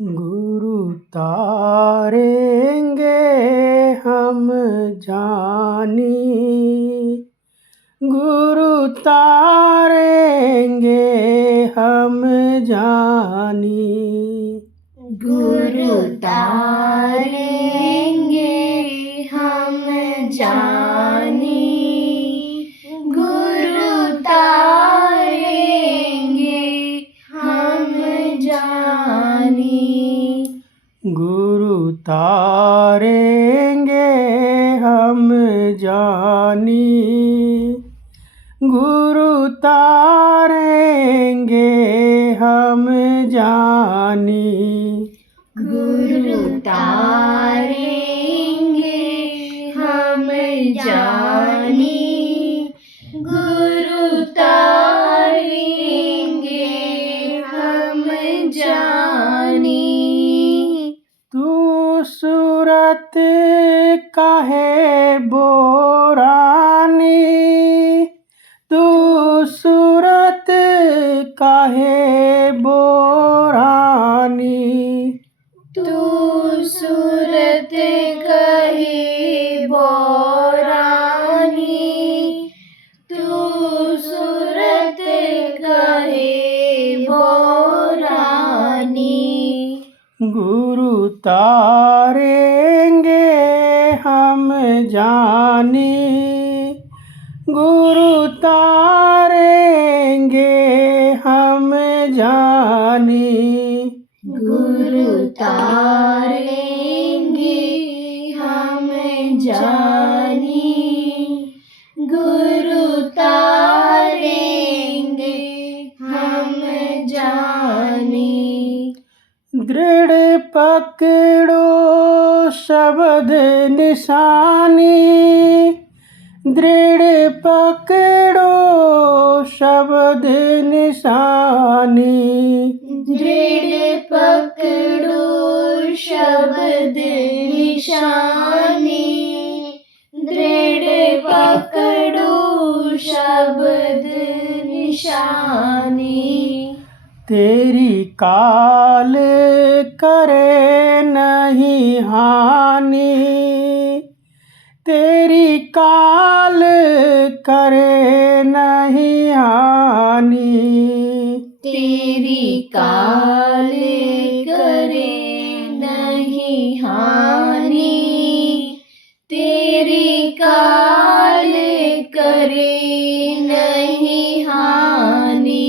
गुरु तारेंगे हम जानी, गुरु तारेंगे हम जानी, गुरु तारेंगे हम जानी, गुरु तारेंगे हम जानी, गुरु तारेंगे हम जानी, गुरु तारेंगे हम जानी, गुरु तारेंगे हम जानी, गुरु तारेंगे हम जानी। तू सूरत काहे बोरानी, तू सूरत काहे बोरानी, तू सूरत कहे बोरानी, तू सूरत कहे बोरानी, गुरु तारेंगे हम जानी, गुरु तारेंगे हम जानी, गुरु तारेंगे हम जानी, गुरु तारेंगे हम जानी। दृढ़ पकड़ो शब्द निशानी, दृढ़ पकड़ो शब्द निशानी, दृढ़ पकड़ो शब्द निशानी, दृढ़ पकड़ो शब्द निशानी। तेरी काल करे नहीं हानि, तेरी काल करे नहीं हानि, तेरी काल करे नहीं हानि, तेरी काल करे नहीं हानि।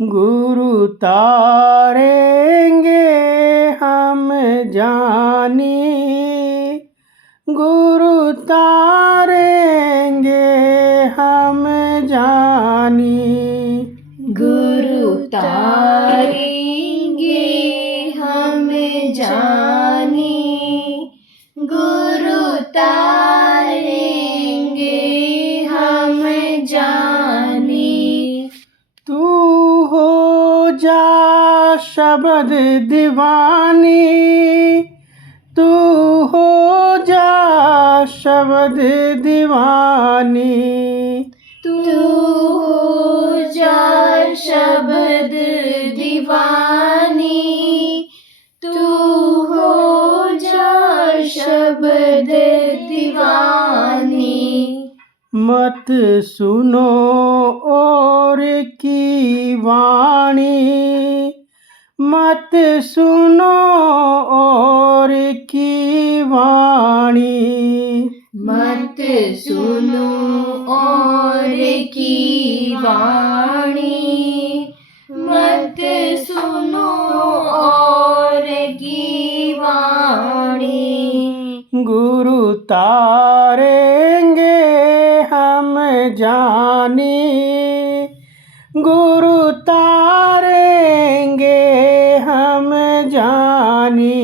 गुरु तारेंगे हम जानी, गुरु तारेंगे हम जानी, गुरु तारेंगे हम जानी, गुरु तारेंगे हम जानी। तू हो जा शब्द दीवानी, तू हो जा शब्द दीवानी, तू हो जा शब्द दीवानी, तू हो जा शब्द दीवानी। मत सुनो और की वाणी, मत सुनो और की वाणी, मत सुनो और की वाणी, मत सुनो और की वाणी। गुरु तारेंगे हम जानी, गुरु तारेंगे हम जानी,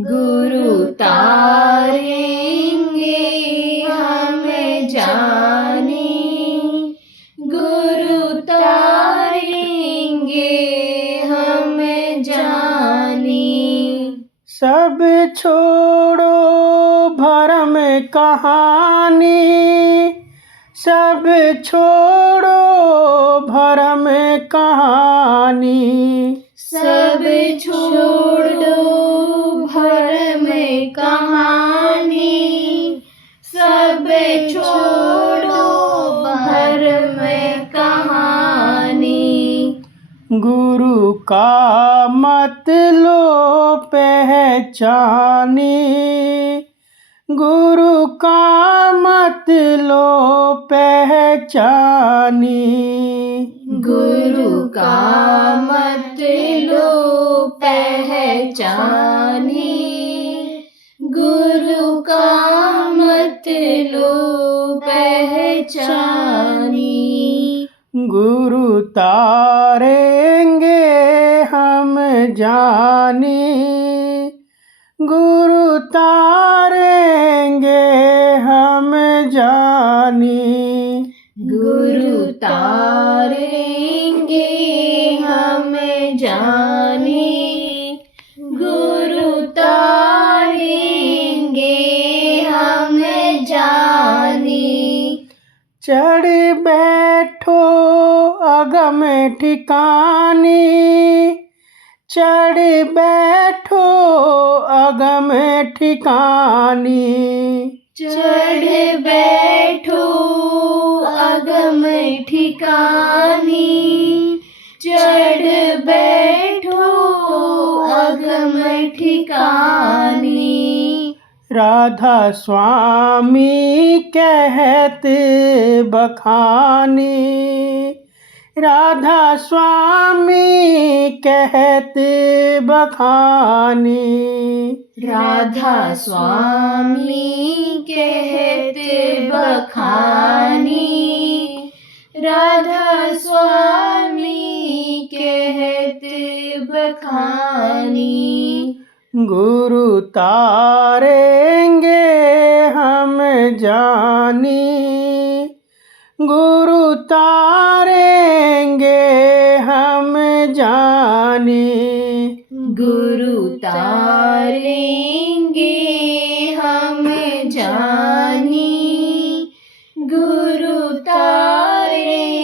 गुरु तारेंगे हम जानी, गुरु तारेंगे हम जानी। सब छोड़ो भरम कहानी, सब छोड़ो भरम कहानी, सब छोड़ दो भरम कहानी, सब छोड़ो भरम कहानी। गुरु का मत लो पहचानी, गुरु का मत लो पहचानी। गुरु का मत लो पहचानी, गुरु का मत लो पहचानी। गुरु तारेंगे हम जानी, गुरु तारेंगे हम जानी। गुरु तारेंगे हम जानी, गुरु तारेंगे हम जानी। चढ़ बैठो अगम ठिकानी, चढ़ बैठो अगम ठिकानी। चढ़ बैठो अगम ठिकानी, चढ़ बैठो अगम ठिकानी। राधा स्वामी कहत बखानी, राधा स्वामी कहत बखानी। राधा स्वामी कहत बखानी, राधा स्वामी कहत बखानी। गुरु तारेंगे हम जानी, गुरु तारेंगे हम जानी। गुरु तारेंगे हम जानी, गुरु तारेंगे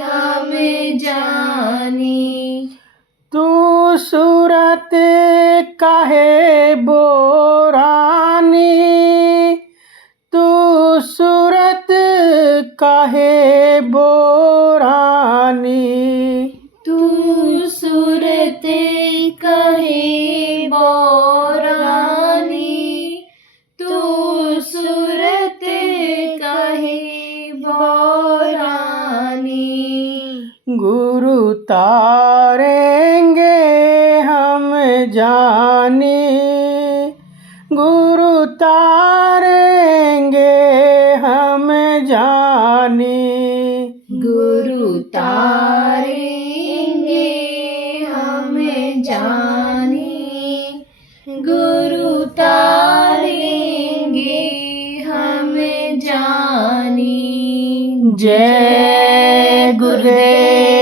हम जानी। तू सूरत काहे बोरानी, तू सूरत काहे बोरानी। तू सूरत कहे बोरानी, तू सूरत कहे बोरानी। गुरु तारेंगे हम जानी, गुरु तारेंगे हम जानी। गुरु तारेंगे हम जानी, गुरु तारेंगे हम जानी। जय गुरुदेव।